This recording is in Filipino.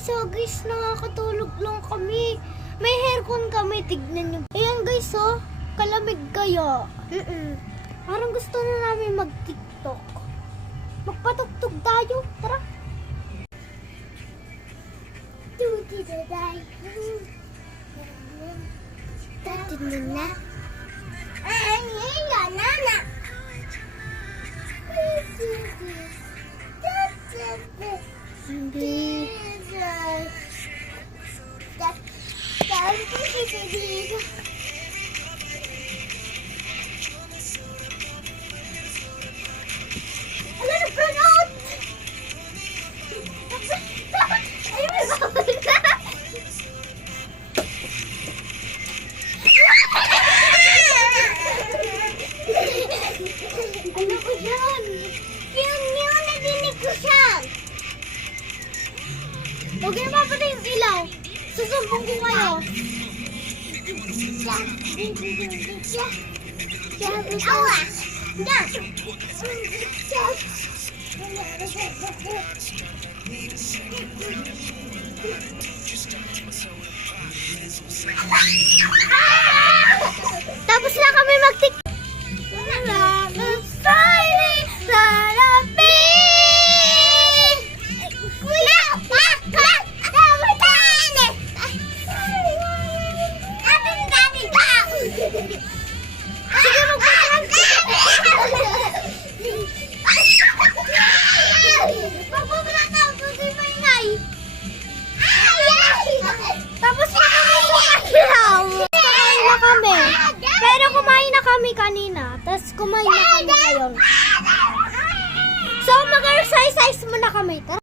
So guys, nakakatulog lang kami. May aircon kami, tignan nyo. Ayan guys, oh. Kalamig kayo. Parang gusto na namin mag-tiktok. Magpatugtog tayo. Tara. Tignan na. Hindi. Ano ko yan? Yung nadinig ko siya. Huwag na mapatay yung ilaw. Susumbong ko kayo. Awa! Tapos na kami mag-tik. Sige, tapos na kami. Pero kumain na kami kanina. Tapos kumain na kami ngayon. So, mag-exercise muna kami. Tara.